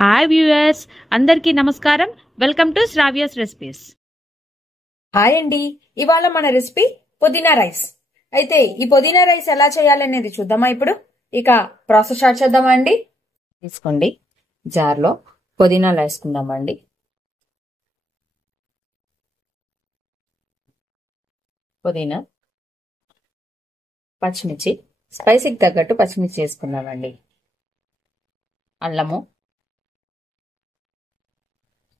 Hi viewers, అందరికీ నమస్కారం. Welcome to Sravya's recipes. Hi అండి. ఇవాళ మన రెసిపీ పుదీనా రైస్. అయితే ఈ పుదీనా రైస్ ఎలా చేయాలనేది చూద్దామా ఇప్పుడు. ఇక ప్రాసెస్ స్టార్ట్ చేద్దామా అండి. తీసుకోండి, జార్లో పుదీనాలు వేసుకుందామండి. పుదీనా, పచ్చిమిర్చి, స్పైసీకి తగ్గట్టు పచ్చిమిర్చి వేసుకుందామండి. అల్లము,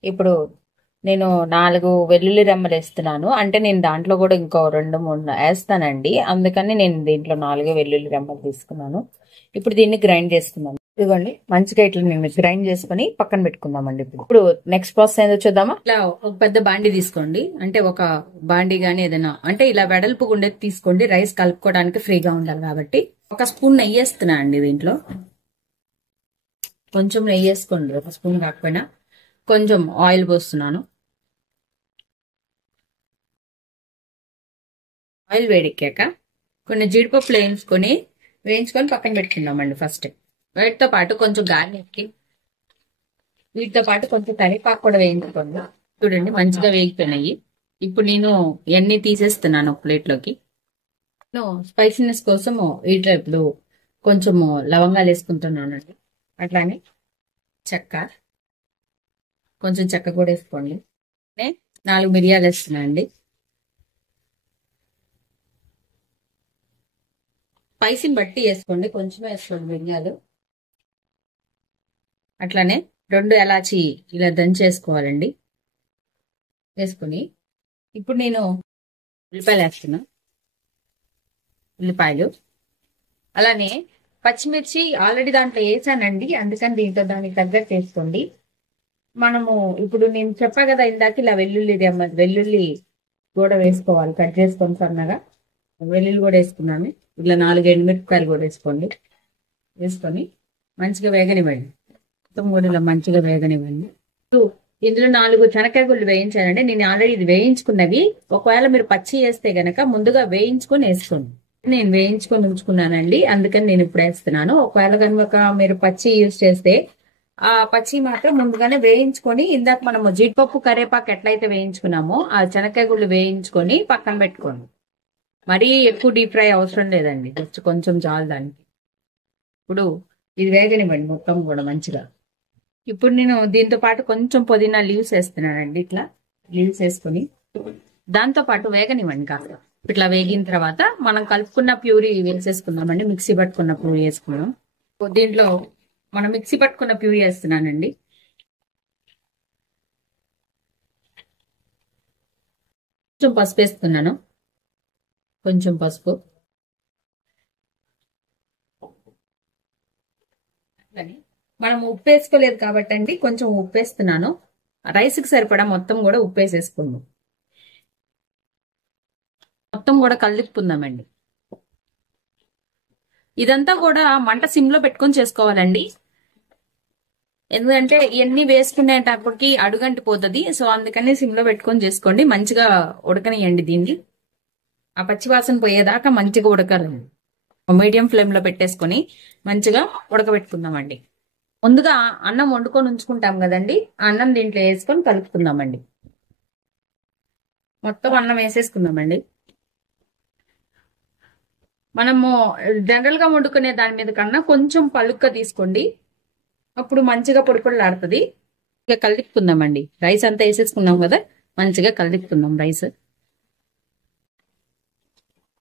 ఇప్పుడు నేను 4 వెల్లుల్లి రెమ్మలు వేస్తున్నాను. అంటే నేను దాంట్లో కూడా ఇంకో 2-3 వేస్తానండి. అందుకని నేను దీంట్లో 4 వెల్లుల్లి రెమ్మలు తీసుకున్నాను. ఇప్పుడు దీన్ని గ్రైండ్ చేసుకుందాం. ఇదిగోండి, మంచిగా ఇట్లా నేను గ్రైండ్ చేసుకుని పక్కన పెట్టుకుందామండి. ఇప్పుడు నెక్స్ట్ ప్రాసెస్ ఏదో చూద్దామా. ఇలా ఒక పెద్ద బాండి తీసుకోండి. అంటే ఒక బాండి గానీ ఏదైనా అంటే ఇలా వెడల్పు ఉండేది తీసుకోండి. రైస్ కలుపుకోవడానికి ఫ్రీగా ఉండాలి కాబట్టి. 1 స్పూన్ నెయ్యి వేస్తున్నా అండి. దీంట్లో కొంచెం నెయ్యి వేసుకోండి. 1 స్పూన్ కాకపోయినా కొంచెం ఆయిల్ పోస్తున్నాను. ఆయిల్ వేడెక్కాక కొన్ని జీడిపప్పులు వేయించుకొని పక్కన పెట్టుకుందామండి. ఫస్ట్ వీటితో పాటు కొంచెం గార్లిక్, వీటితో పాటు కొంచెం కరివేపాకు కూడా వేయించుకోండి. చూడండి, మంచిగా వేగిపోయినాయి. ఇప్పుడు నేను ఇవన్నీ తీసేస్తున్నాను ఒక ప్లేట్లోకి. నేను స్పైసీనెస్ కోసము వీటిలో ఇప్పుడు కొంచెము లవంగాలు వేసుకుంటున్నానండి. అట్లానే చెక్క, కొంచెం చెక్క కూడా వేసుకోండి. 4 మిరియాలు వేస్తున్నా అండి. స్పైసీని బట్టి వేసుకోండి, కొంచెమే వేసుకోండి మిరియాలు. అట్లానే 2 ఎలాచి ఇలా దంచేసుకోవాలండి. వేసుకుని ఇప్పుడు నేను ఉల్లిపాయలు వేస్తున్నా. ఉల్లిపాయలు అలానే పచ్చిమిర్చి ఆల్రెడీ దాంట్లో వేసానండి. అందుకని దీంట్లో దానికి తగ్గట్టు వేసుకోండి. మనము ఇప్పుడు నేను చెప్పా కదా ఇందాక, ఇలా వెల్లుల్లి కూడా వేసుకోవాలి. కట్ చేసుకొని సన్నగా వెల్లుల్లి కూడా వేసుకున్నాను. ఇట్లా 4 ఎండుమిరపకాయలు కూడా వేసుకోండి. వేసుకొని మంచిగా వేగనివ్వండి. మొత్తం కూడా ఇలా మంచిగా వేగనివ్వండి. ఇందులో 4 శనక్కాయ గుళ్ళు వేయించానండి. నేను ఆల్రెడీ ఇది వేయించుకున్నవి. ఒకవేళ మీరు పచ్చి వేస్తే గనక ముందుగా వేయించుకొని వేసుకోండి. నేను వేయించుకొని ఉంచుకున్నానండి, అందుకని నేను ఇప్పుడు వేస్తున్నాను. ఒకవేళ కనుక మీరు పచ్చి యూజ్ చేస్తే ఆ పచ్చి మాత్రం ముందుగానే వేయించుకొని, ఇందాక మనము జీడిపప్పు కరివేపాకు ఎట్లయితే వేయించుకున్నామో ఆ శనక్కాయ గుళ్ళు వేయించుకొని పక్కన పెట్టుకోండి. మరీ ఎక్కువ డీప్ ఫ్రై అవసరం లేదండి, జస్ట్ కొంచెం చాలు దానికి. ఇప్పుడు ఇది వేగనివ్వండి మొత్తం కూడా మంచిగా. ఇప్పుడు నేను దీంతో పాటు కొంచెం పుదీనా లీవ్స్ వేస్తున్నానండి. ఇట్లా లీవ్స్ వేసుకొని దాంతో పాటు వేగనివ్వండి కాస్త. ఇట్లా వేగిన తర్వాత మనం కలుపుకున్న ప్యూరీ వేసేసుకుందామండి. మిక్సీ పట్టుకున్న ప్యూరీ వేసుకున్నాం. దీంట్లో మనం మిక్సీ పట్టుకున్న ప్యూరీ వేస్తున్నానండి. కొంచెం పసుపు వేస్తున్నాను. కొంచెం పసుపు, మనం ఉప్పు వేసుకోలేదు కాబట్టి అండి కొంచెం ఉప్పు వేస్తున్నాను. రైస్కి సరిపడా మొత్తం కూడా ఉప్పు వేసేసుకుందాం. మొత్తం కూడా కలుపుకుందామండి. ఇదంతా కూడా మంట సిమ్లో పెట్టుకొని చేసుకోవాలండి. ఎందుకంటే ఇవన్నీ వేసుకునేటప్పటికి అడుగంటిపోతుంది. సో అందుకని సిమ్లో పెట్టుకొని చేసుకోండి. మంచిగా ఉడకనియండి దీన్ని. ఆ పచ్చివాసన పోయేదాకా మంచిగా ఉడకాలండి. మీడియం ఫ్లేమ్ లో పెట్టేసుకొని మంచిగా ఉడకబెట్టుకుందామండి. ముందుగా అన్నం వండుకొని ఉంచుకుంటాం కదండి, ఆ అన్నం దీంట్లో వేసుకొని కలుపుకుందామండి. మొత్తం అన్నం వేసేసుకుందామండి. మనము జనరల్ గా వండుకునే దాని మీద కన్నా కొంచెం పలుగ్గా తీసుకోండి, అప్పుడు మంచిగా పొడిపొడిలాడుతుంది. ఇక కలుపుకుందామండి. రైస్ అంతా వేసేసుకున్నాం కదా, మంచిగా కలుపుకుందాం రైస్.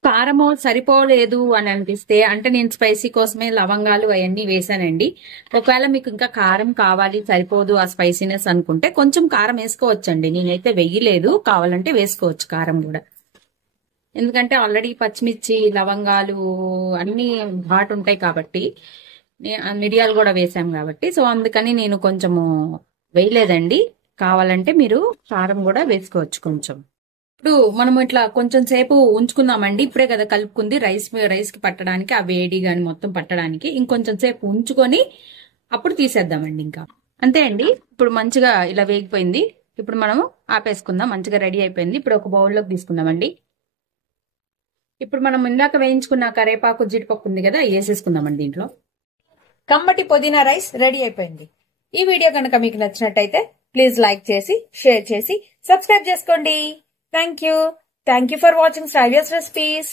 కారము సరిపోలేదు అని అనిపిస్తే, అంటే నేను స్పైసీ కోసమే లవంగాలు అవన్నీ వేసానండి. ఒకవేళ మీకు ఇంకా కారం కావాలి, సరిపోదు ఆ స్పైసీనెస్ అనుకుంటే కొంచెం కారం వేసుకోవచ్చండి. నేనైతే వెయ్యలేదు, కావాలంటే వేసుకోవచ్చు కారం కూడా. ఎందుకంటే ఆల్రెడీ పచ్చిమిర్చి లవంగాలు అన్ని ఘాటు ఉంటాయి కాబట్టి, మిరియాలు కూడా వేసాం కాబట్టి, సో అందుకని నేను కొంచెము వేయలేదండి. కావాలంటే మీరు కారం కూడా వేసుకోవచ్చు కొంచెం. ఇప్పుడు మనం ఇట్లా కొంచెం సేపు ఉంచుకుందామండి. ఇప్పుడే కదా కలుపుకుంది, రైస్ కి పట్టడానికి ఆ వేడి గాని మొత్తం పట్టడానికి ఇంకొంచెం సేపు ఉంచుకొని అప్పుడు తీసేద్దామండి. ఇంకా అంతే అండి. ఇప్పుడు మంచిగా ఇలా వేగిపోయింది. ఇప్పుడు మనము ఆపేసుకుందాం. మంచిగా రెడీ అయిపోయింది. ఇప్పుడు ఒక బౌల్లోకి తీసుకుందామండి. ఇప్పుడు మనం ఇందాక వేయించుకున్న కరివేపాకు జీడిపప్పు ఉంది కదా, వేసేసుకుందామండి దీంట్లో. కమ్మటి పుదీనా రైస్ రెడీ అయిపోయింది. ఈ వీడియో కనుక మీకు నచ్చినట్టయితే ప్లీజ్ లైక్ చేసి షేర్ చేసి సబ్స్క్రైబ్ చేసుకోండి. Thank you for watching Sravya's recipes.